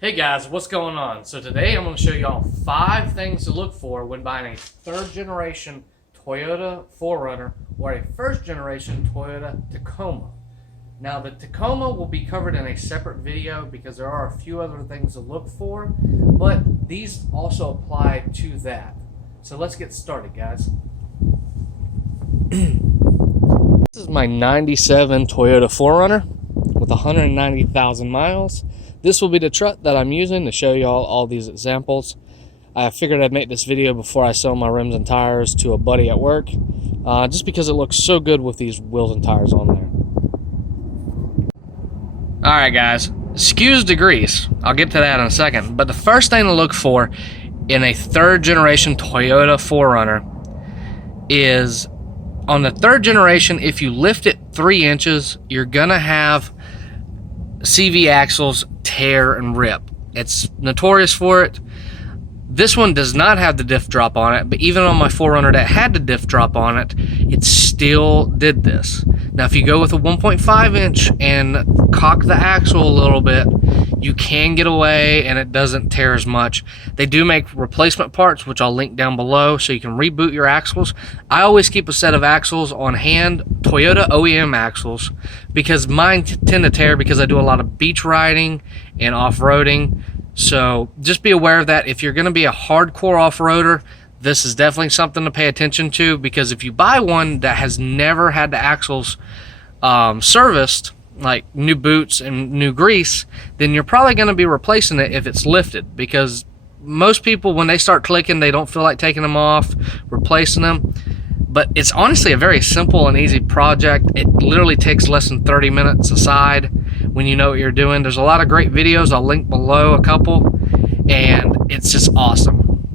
Hey guys, what's going on? So today I'm going to show y'all 5 things to look for when buying a 3rd generation Toyota 4Runner or a 1st generation Toyota Tacoma. Now the Tacoma will be covered in a separate video because there are a few other things to look for, but these also apply to that. So let's get started, guys. This is my 97 Toyota 4Runner with 190,000 miles. This will be the truck that I'm using to show y'all all these examples. I figured I'd make this video before I sell my rims and tires to a buddy at work, just because it looks so good with these wheels and tires on there. Alright guys, excuse the grease. I'll get to that in a second. But the first thing to look for in a 3rd generation Toyota 4Runner is, on the 3rd generation, if you lift it 3 inches, you're gonna have CV axles tear and rip. It's notorious for it. This one does not have the diff drop on it, but even on my 4Runner that had the diff drop on it, it still did this. Now if you go with a 1.5 inch and cock the axle a little bit, you can get away and it doesn't tear as much. They do make replacement parts, which I'll link down below, so you can reboot your axles. I always keep a set of axles on hand, Toyota OEM axles, because mine tend to tear because I do a lot of beach riding and off-roading. So just be aware of that. If you're going to be a hardcore off-roader, this is definitely something to pay attention to, because if you buy one that has never had the axles serviced, like new boots and new grease, then you're probably going to be replacing it if it's lifted, because most people, when they start clicking, they don't feel like taking them off, replacing them. But it's honestly a very simple and easy project. It literally takes less than 30 minutes aside when you know what you're doing. There's a lot of great videos. I'll link below a couple, and it's just awesome.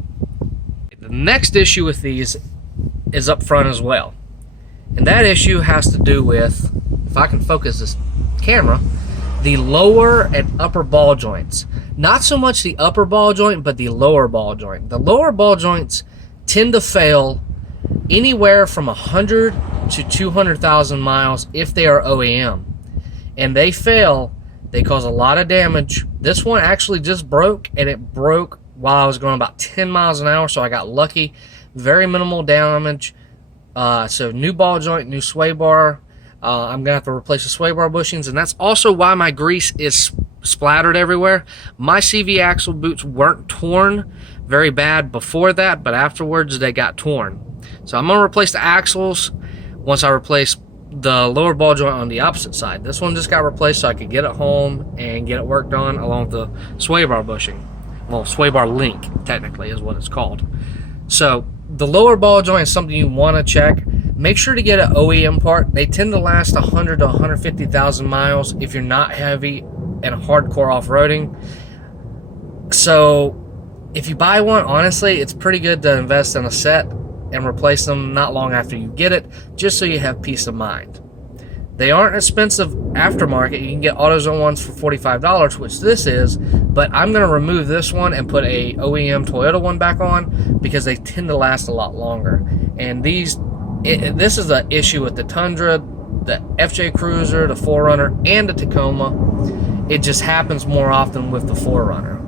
The next issue with these is up front as well. And that issue has to do with, if I can focus this camera, the lower and upper ball joints. Not so much the upper ball joint, but the lower ball joint. The lower ball joints tend to fail anywhere from 100 to 200,000 miles if they are OEM. And they fail, they cause a lot of damage. This one actually just broke, and it broke while I was going about 10 miles an hour, so I got lucky. Very minimal damage. So new ball joint, new sway bar. I'm gonna have to replace the sway bar bushings, and that's also why my grease is splattered everywhere. My CV axle boots weren't torn very bad before that, but afterwards they got torn. So I'm gonna replace the axles once I replace the lower ball joint on the opposite side. This one just got replaced so I could get it home and get it worked on, along with the sway bar bushing. Well, sway bar link technically is what it's called. So the lower ball joint is something you want to check. Make sure to get an OEM part. They tend to last 100 to 150,000 miles if you're not heavy and hardcore off-roading. So if you buy one, honestly, it's pretty good to invest in a set and replace them not long after you get it, just so you have peace of mind. They aren't expensive aftermarket. You can get AutoZone ones for $45, which this is, but I'm going to remove this one and put a OEM Toyota one back on, because they tend to last a lot longer. And this is the issue with the Tundra, the FJ Cruiser, the 4Runner, and the Tacoma. It just happens more often with the 4Runner.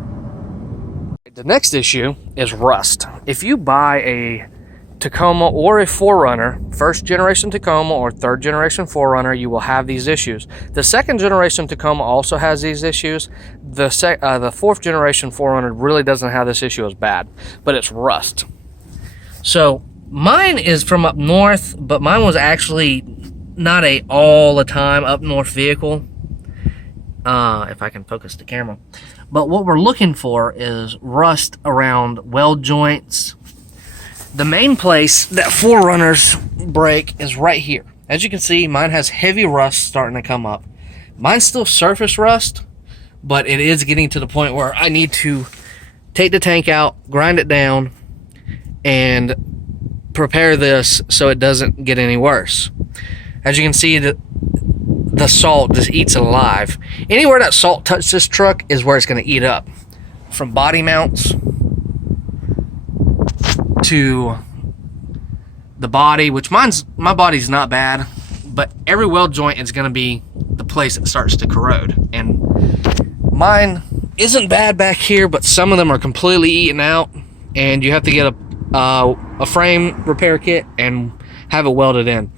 The next issue is rust. If you buy a Tacoma or a 4Runner, 1st generation Tacoma or 3rd generation 4Runner, you will have these issues. The 2nd generation Tacoma also has these issues. The 4th generation 4Runner really doesn't have this issue as bad, but it's rust. So mine is from up north, but mine was actually not a all the time up north vehicle. If I can focus the camera. But what we're looking for is rust around weld joints. The main place that 4Runners break is right here. As you can see, mine has heavy rust starting to come up. Mine's still surface rust, but it is getting to the point where I need to take the tank out, grind it down, and prepare this so it doesn't get any worse. As you can see, the salt just eats it alive. Anywhere that salt touches this truck is where it's going to eat up. From body mounts to the body, which my body's not bad, but every weld joint is going to be the place that starts to corrode. And mine isn't bad back here, but some of them are completely eaten out, and you have to get a frame repair kit and have it welded in.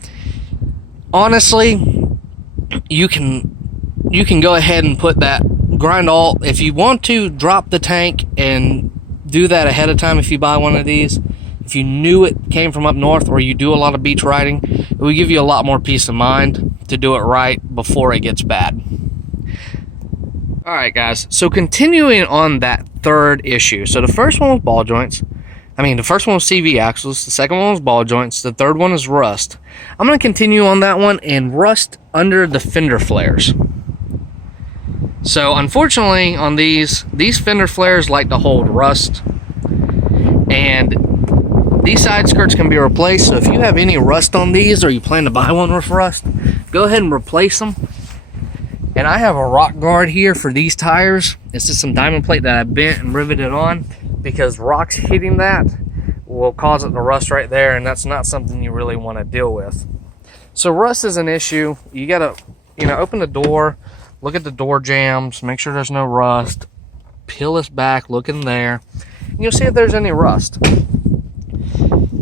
Honestly, you can go ahead and put that grind all. If you want to drop the tank and do that ahead of time, if you buy one of these, if you knew it came from up north or you do a lot of beach riding, it will give you a lot more peace of mind to do it right before it gets bad. Alright guys, so continuing on that third issue. So the first one was ball joints. The first one was CV axles. The second one was ball joints. The third one is rust. I'm going to continue on that one and rust under the fender flares. So unfortunately on these fender flares like to hold rust, and these side skirts can be replaced. So if you have any rust on these or you plan to buy one with rust, go ahead and replace them. And I have a rock guard here for these tires. It's just some diamond plate that I bent and riveted on, because rocks hitting that will cause it to rust right there, and that's not something you really want to deal with. So rust is an issue. You gotta, open the door, look at the door jambs, make sure there's no rust, peel this back, look in there, and you'll see if there's any rust.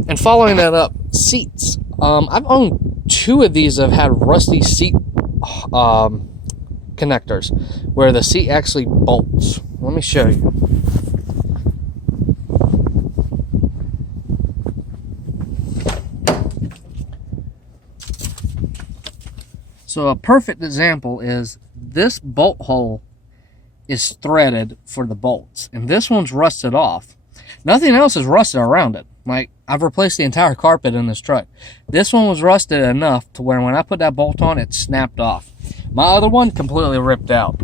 And following that up, seats. I've owned 2 of these that have had rusty seat connectors where the seat actually bolts. Let me show you. So a perfect example is this bolt hole is threaded for the bolts, and this one's rusted off. Nothing else is rusted around it. Like, I've replaced the entire carpet in this truck. This one was rusted enough to where when I put that bolt on, it snapped off. My other one completely ripped out.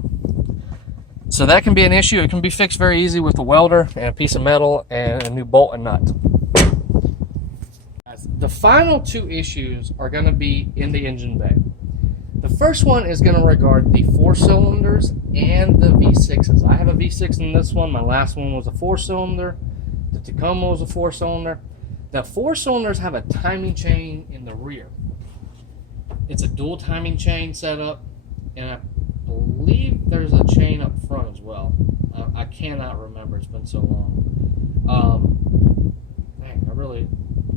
So that can be an issue. It can be fixed very easy with a welder and a piece of metal and a new bolt and nut. The final 2 issues are going to be in the engine bay. The first one is going to regard the 4 cylinders and the V6s. I have a V6 in this one. My last one was a 4-cylinder. The Tacoma was a 4-cylinder. The 4 cylinders have a timing chain in the rear. It's a dual timing chain setup, and I believe there's a chain up front as well. I cannot remember. It's been so long.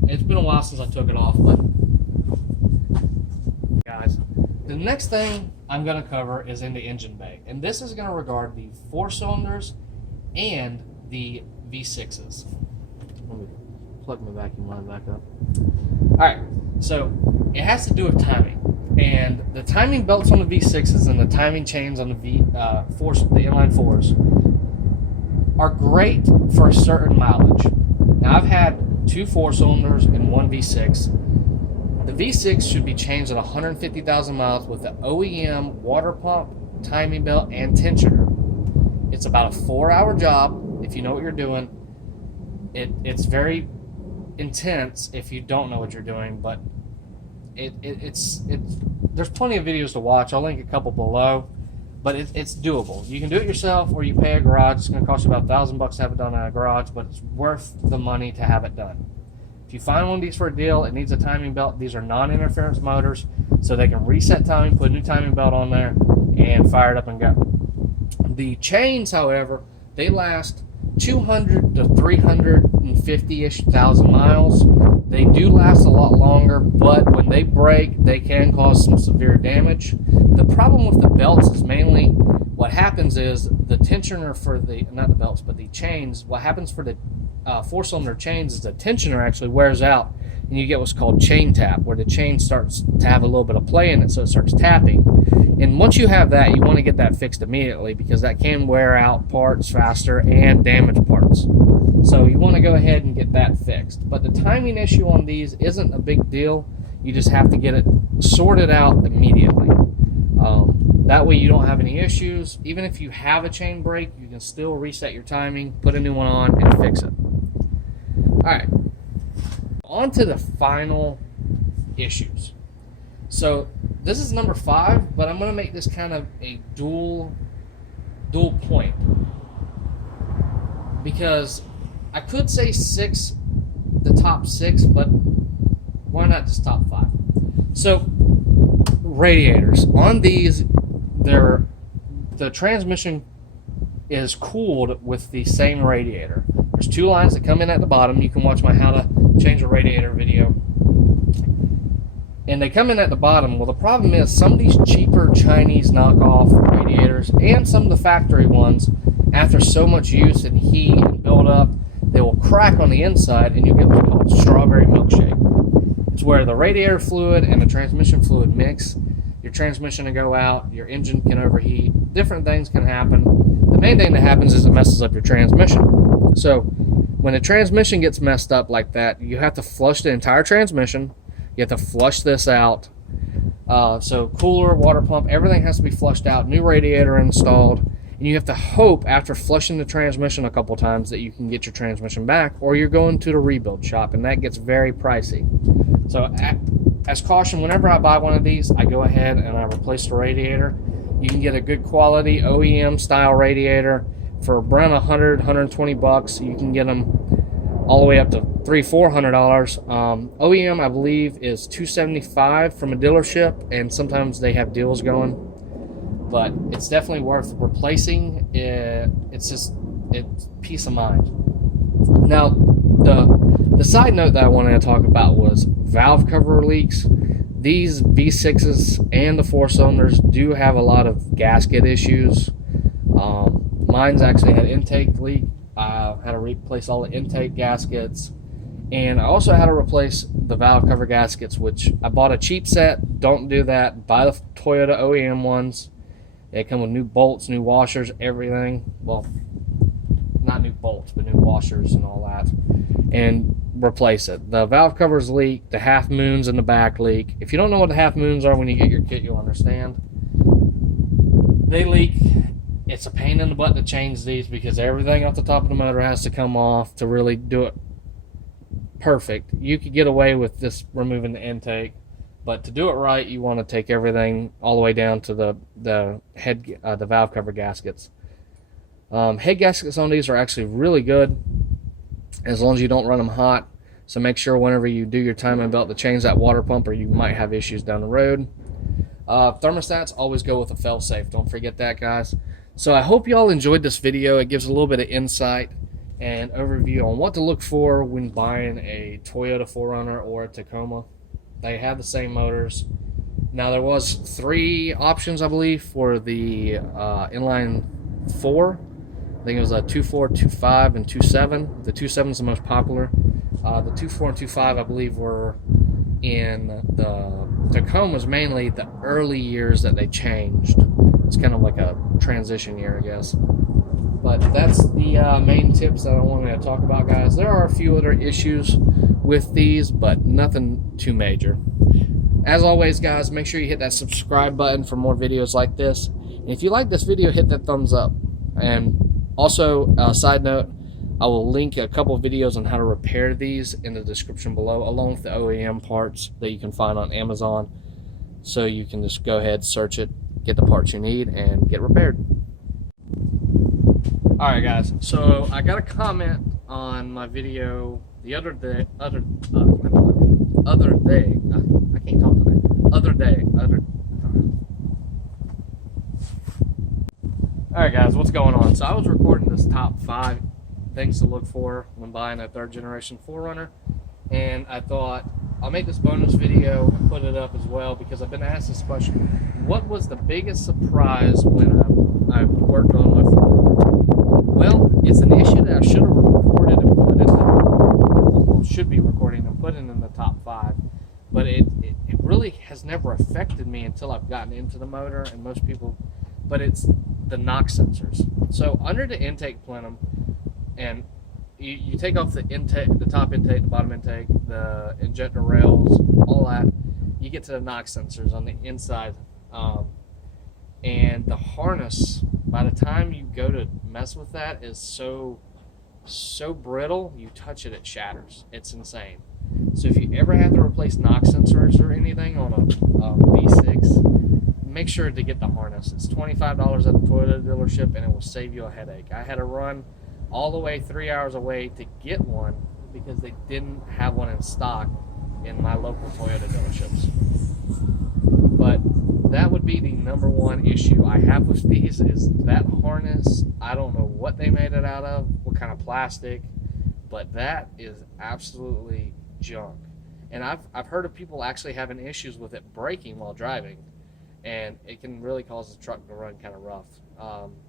It's been a while since I took it off, but guys, the next thing I'm going to cover is in the engine bay, and this is going to regard the 4 cylinders and the V6s. Let me plug my vacuum line back up. Alright, so it has to do with timing. And the timing belts on the V6s and the timing chains on the the inline 4s are great for a certain mileage. Now, I've had 2 4-cylinders and 1 V6. The V6 should be changed at 150,000 miles with the OEM water pump, timing belt, and tensioner. It's about a 4-hour job if you know what you're doing. It's very intense if you don't know what you're doing, but it's there's plenty of videos to watch. I'll link a couple below, but it's doable. You can do it yourself, or you pay a garage. It's going to cost you about $1,000 to have it done at a garage, but it's worth the money to have it done. If you find one of these for a deal, it needs a timing belt. These are non-interference motors, so they can reset timing, put a new timing belt on there, and fire it up and go. The chains, however, they last 200 to 350-ish thousand miles. They do last a lot longer, but when they break, they can cause some severe damage. The problem with the belts is mainly what happens is the tensioner for the, not the belts, but the chains, what happens for the 4-cylinder chains is the tensioner actually wears out, and you get what's called chain tap, where the chain starts to have a little bit of play in it, so it starts tapping. And once you have that, you want to get that fixed immediately, because that can wear out parts faster and damage parts. So you want to go ahead and get that fixed. But the timing issue on these isn't a big deal. You just have to get it sorted out immediately. That way you don't have any issues. Even if you have a chain break, you can still reset your timing, put a new one on, and fix it. Alright, on to the final issues. So this is number 5, but I'm going to make this kind of a dual point, because I could say 6, the top 6, but why not just top 5? So radiators on these, the transmission is cooled with the same radiator. There's two lines that come in at the bottom. You can watch my how to change a radiator video. And they come in at the bottom. Well, the problem is some of these cheaper Chinese knockoff radiators and some of the factory ones, after so much use and heat and build up, they will crack on the inside and you get what's called strawberry milkshake. It's where the radiator fluid and the transmission fluid mix. Your transmission will go out, your engine can overheat, different things can happen. The main thing that happens is it messes up your transmission. So when the transmission gets messed up like that, you have to flush the entire transmission. You have to flush this out. So cooler, water pump, everything has to be flushed out. New radiator installed. And you have to hope after flushing the transmission a couple times that you can get your transmission back, or you're going to the rebuild shop, and that gets very pricey. So as caution, whenever I buy one of these, I go ahead and I replace the radiator. You can get a good quality OEM style radiator for around 100, 120 bucks. You can get them all the way up to $300-400. OEM, I believe, is $275 from a dealership, and sometimes they have deals going. But it's definitely worth replacing. It's peace of mind. Now, the side note that I wanted to talk about was valve cover leaks. These V6s and the 4-cylinders do have a lot of gasket issues. Mine's actually had intake leak. I had to replace all the intake gaskets, and I also had to replace the valve cover gaskets, which I bought a cheap set. Don't do that. Buy the Toyota OEM ones. They come with new bolts, new washers, everything. Well, not new bolts, but new washers and all that. And replace it. The valve covers leak. The half moons in the back leak. If you don't know what the half moons are when you get your kit, you'll understand. They leak. It's a pain in the butt to change these because everything off the top of the motor has to come off to really do it perfect. You could get away with just removing the intake, but to do it right, you want to take everything all the way down to the valve cover gaskets. Head gaskets on these are actually really good as long as you don't run them hot. So make sure whenever you do your timing belt to change that water pump, or you might have issues down the road. Thermostats always go with a fail-safe. Don't forget that, guys. So I hope you all enjoyed this video. It gives a little bit of insight and overview on what to look for when buying a Toyota 4Runner or a Tacoma. They have the same motors. Now there was 3 options, I believe, for the inline 4. I think it was a 2.4, 2.5, and 2.7. The 2.7 is the most popular. The 2.4 and 2.5, I believe, were in the Tacomas mainly the early years that they changed. It's kind of like a transition year, I guess. But that's the main tips that I wanted to talk about, guys. There are a few other issues with these, but nothing too major. As always, guys, make sure you hit that subscribe button for more videos like this. And if you like this video, hit that thumbs up. And also, side note, I will link a couple of videos on how to repair these in the description below, along with the OEM parts that you can find on Amazon. So you can just go ahead, search it, get the parts you need, and get repaired. Alright, guys, so I got a comment on my video the other day. I can't talk today. Alright, guys, what's going on? So I was recording this top 5 things to look for when buying a 3rd generation 4Runner, and I thought I'll make this bonus video and put it up as well because I've been asked this question: what was the biggest surprise when I worked on my 4Runner? Well, it's an issue that I should have recorded and put in should be recording and putting in the top 5, but it really has never affected me until I've gotten into the motor, and most people, but it's the knock sensors. So under the intake plenum, and you take off the intake, the top intake, the bottom intake, the injector rails, all that, you get to the knock sensors on the inside, and the harness, by the time you go to mess with that, is so brittle, you touch it, it shatters. It's insane. So if you ever have to replace knock sensors or anything on a V6, make sure to get the harness. It's $25 at the Toyota dealership, and it will save you a headache. I had to run all the way 3 hours away to get one because they didn't have one in stock in my local Toyota dealerships. But that would be the number one issue I have with these is that harness. I don't know what they made it out of, what kind of plastic, but that is absolutely junk. And I've heard of people actually having issues with it braking while driving, and it can really cause the truck to run kind of rough.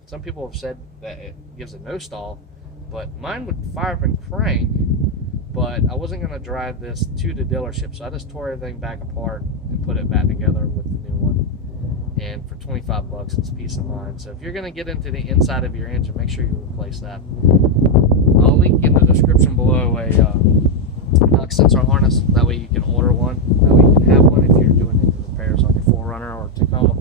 Some people have said that it gives a no stall, but mine would fire up and crank. But I wasn't going to drive this to the dealership, so I just tore everything back apart and put it back together with the new one. And for $25, it's peace of mind. So if you're going to get into the inside of your engine, make sure you replace that. I'll link in the description below a knock sensor harness. That way you can order one. That way you can have one if you're doing any repairs on your 4Runner or Tacoma